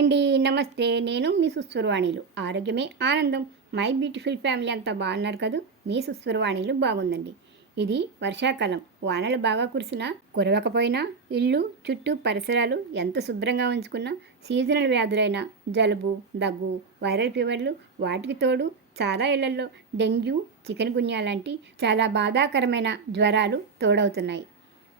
అండి, నమస్తే. నేను మీ సుస్వరవాణిలు. ఆరోగ్యమే ఆనందం. మై బ్యూటిఫుల్ ఫ్యామిలీ అంతా బాగున్నారు కదూ. మీ సుస్వరవాణిలు బాగుందండి. ఇది వర్షాకాలం. వానలు బాగా కురిసినా కురవకపోయినా ఇల్లు చుట్టూ పరిసరాలు ఎంత శుభ్రంగా ఉంచుకున్నా సీజనల్ వ్యాధులైన జలుబు, దగ్గు, వైరల్ ఫీవర్లు, వాటికి తోడు చాలా ఇళ్లలో డెంగ్యూ, చికెన్ గున్యా లాంటి చాలా బాధాకరమైన జ్వరాలు తోడవుతున్నాయి.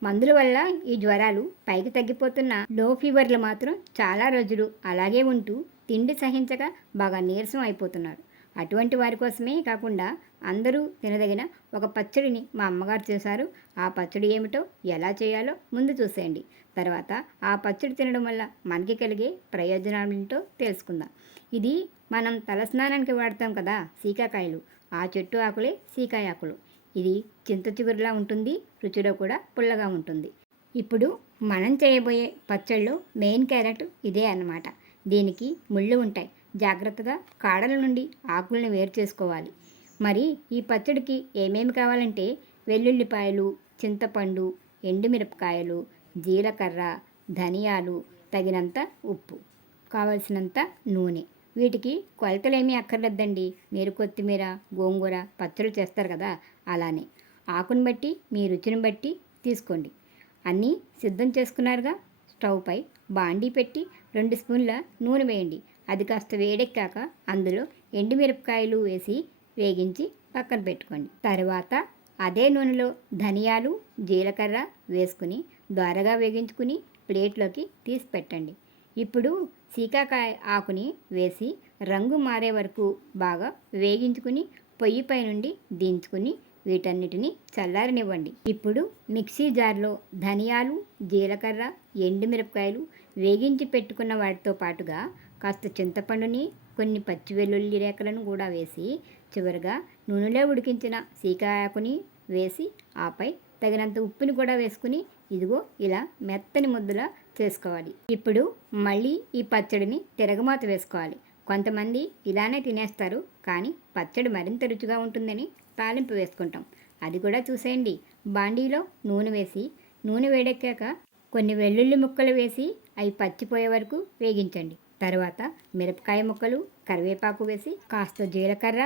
మందుల వల్ల ఈ జ్వరాలు పైకి తగ్గిపోతున్న లో ఫీవర్లు మాత్రం చాలా రోజులు అలాగే ఉంటూ తిండి సహించక బాగా నీరసం అయిపోతున్నారు. అటువంటి వారి కోసమే కాకుండా అందరూ తినదగిన ఒక పచ్చడిని మా అమ్మగారు చేశారు. ఆ పచ్చడి ఏమిటో, ఎలా చేయాలో ముందు చూసేయండి. తర్వాత ఆ పచ్చడి తినడం వల్ల మనకి కలిగే ప్రయోజనాలేంటో తెలుసుకుందాం. ఇది మనం తలస్నానానికి వాడతాం కదా, సీకాకాయలు. ఆ చెట్టు ఆకులే సీకాయ ఆకులు. ఇది చింత చిగురులా ఉంటుంది, రుచిలో కూడా పుల్లగా ఉంటుంది. ఇప్పుడు మనం చేయబోయే పచ్చళ్ళు మెయిన్ క్యారెట్ ఇదే అన్నమాట. దీనికి ముళ్ళు ఉంటాయి. జాగ్రత్తగా కాడల నుండి ఆకులను వేరు చేసుకోవాలి. మరి ఈ పచ్చడికి ఏమేమి కావాలంటే వెల్లుల్లిపాయలు, చింతపండు, ఎండుమిరపకాయలు, జీలకర్ర, ధనియాలు, తగినంత ఉప్పు, కావలసినంత నూనె. వీటికి కొలతలేమీ అక్కర్లేదండి. మీరు కొత్తిమీర, గోంగూర పచ్చళ్ళు చేస్తారు కదా, అలానే ఆకుని బట్టి మీ రుచిని బట్టి తీసుకోండి. అన్నీ సిద్ధం చేసుకున్నారుగా. స్టవ్ పై బాండీ పెట్టి 2 స్పూన్ల నూనె వేయండి. అది కాస్త వేడెక్కాక అందులో ఎండుమిరపకాయలు వేసి వేగించి పక్కన పెట్టుకోండి. తర్వాత అదే నూనెలో ధనియాలు, జీలకర్ర వేసుకుని దోరగా వేగించుకుని ప్లేట్లోకి తీసి పెట్టండి. ఇప్పుడు సీకాకాయ ఆకుని వేసి రంగు మారే వరకు బాగా వేగించుకుని పొయ్యిపై నుండి దించుకుని వీటన్నిటిని చల్లారనివ్వండి. ఇప్పుడు మిక్సీ జార్లో ధనియాలు, జీలకర్ర, ఎండుమిరపకాయలు వేగించి పెట్టుకున్న వాటితో పాటుగా కాస్త చింతపండుని, కొన్ని పచ్చి వెల్లుల్లి రేఖలను కూడా వేసి చివరిగా నూనెలో ఉడికించిన సీకాయాకుని వేసి ఆపై తగినంత ఉప్పుని కూడా వేసుకుని ఇదిగో ఇలా మెత్తని ముద్దలా చేసుకోవాలి. ఇప్పుడు మళ్ళీ ఈ పచ్చడిని తిరగమాత వేసుకోవాలి. కొంతమంది ఇలానే తినేస్తారు, కానీ పచ్చడి మరింత రుచిగా ఉంటుందని తాలింపు వేసుకుంటాం. అది కూడా చూసేయండి. బాండీలో నూనె వేసి నూనె వేడెక్కాక కొన్ని వెల్లుల్లి ముక్కలు వేసి అవి పచ్చిపోయే వరకు వేగించండి. తర్వాత మిరపకాయ ముక్కలు, కరివేపాకు వేసి కాస్త జీలకర్ర,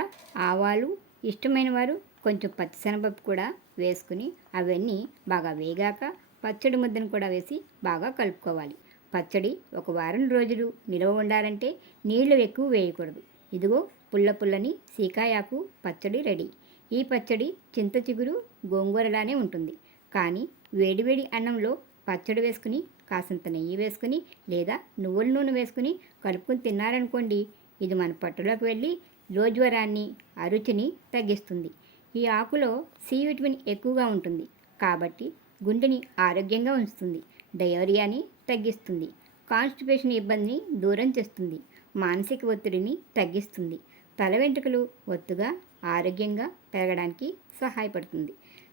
ఆవాలు, ఇష్టమైన వారు కొంచెం పచ్చిశనగపప్పు కూడా వేసుకుని అవన్నీ బాగా వేగాక పచ్చడి ముద్దను కూడా వేసి బాగా కలుపుకోవాలి. పచ్చడి ఒక వారం రోజులు నిల్వ ఉండాలంటే నీళ్లు ఎక్కువ వేయకూడదు. ఇదిగో పుల్లని సీకాయాకు పచ్చడి రెడీ. ఈ పచ్చడి చింత చిగురు, గోంగూరలానే ఉంటుంది. కానీ వేడివేడి అన్నంలో పచ్చడి వేసుకుని కాసంత నెయ్యి వేసుకుని లేదా నువ్వుల నూనె వేసుకుని కలుపుకుని తిన్నారనుకోండి, ఇది మన పట్టులోకి వెళ్ళి జ్వరాన్ని, అరుచిని తగ్గిస్తుంది. ఈ ఆకులో సి విటమిన్ ఎక్కువగా ఉంటుంది కాబట్టి గుండెని ఆరోగ్యంగా ఉంచుతుంది. డయోరియాని తగ్గిస్తుంది. కాన్స్టిపేషన్ ఇబ్బందిని దూరం చేస్తుంది. మానసిక ఒత్తిడిని తగ్గిస్తుంది. తల వెంట్రుకలు ఒత్తుగా ఆరోగ్యంగా పెరగడానికి సహాయపడుతుంది.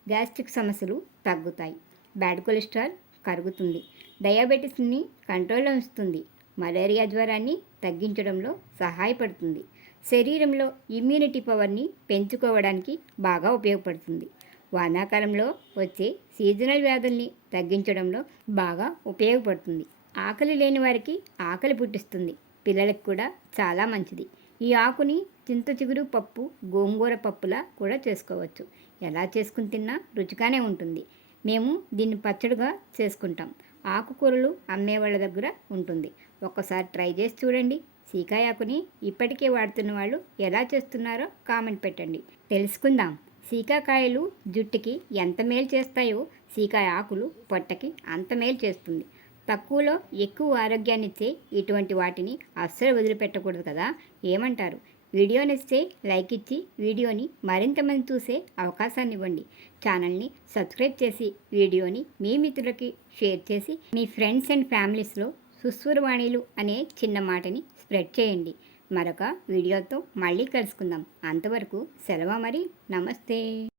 గ్యాస్ట్రిక్ సమస్యలు తగ్గుతాయి. బ్యాడ్ కొలెస్ట్రాల్ కరుగుతుంది. డయాబెటీస్ని కంట్రోల్లో ఉంచుతుంది. మలేరియా జ్వరాన్ని తగ్గించడంలో సహాయపడుతుంది. శరీరంలో ఇమ్యూనిటీ పవర్ని పెంచుకోవడానికి బాగా ఉపయోగపడుతుంది. వానాకాలంలో వచ్చే సీజనల్ వ్యాధుల్ని తగ్గించడంలో బాగా ఉపయోగపడుతుంది. ఆకలి లేని వారికి ఆకలి పుట్టిస్తుంది. పిల్లలకు కూడా చాలా మంచిది. ఈ ఆకుని చింత చిగురు పప్పు, గోంగూర పప్పులా కూడా చేసుకోవచ్చు. ఎలా చేసుకుని తిన్నా రుచిగానే ఉంటుంది. మేము దీన్ని పచ్చడిగా చేసుకుంటాం. ఆకుకూరలు అమ్మేవాళ్ళ దగ్గర ఉంటుంది. ఒక్కసారి ట్రై చేసి చూడండి. సీకాయాకుని ఇప్పటికే వాడుతున్న వాళ్ళు ఎలా చేస్తున్నారో కామెంట్ పెట్టండి, తెలుసుకుందాం. సీకాకాయలు జుట్టుకి ఎంత మేలు చేస్తాయో సీకాయ ఆకులు పొట్టకి అంత మేలు చేస్తుంది. తక్కువలో ఎక్కువ ఆరోగ్యాన్ని ఇచ్చే ఇటువంటి వాటిని అస్సలు వదిలిపెట్టకూడదు కదా, ఏమంటారు? వీడియో నచ్చితే లైక్ ఇచ్చి వీడియోని మరింత మంది చూసే అవకాశాన్ని ఇవ్వండి. ఛానల్ని సబ్స్క్రైబ్ చేసి వీడియోని మీ మిత్రులకి షేర్ చేసి మీ ఫ్రెండ్స్ అండ్ ఫ్యామిలీస్లో సుస్వరవాణిలు అనే చిన్న మాటని స్ప్రెడ్ చేయండి. మరొక వీడియోతో మళ్ళీ కలుసుకుందాం. అంతవరకు సెలవు మరి. నమస్తే.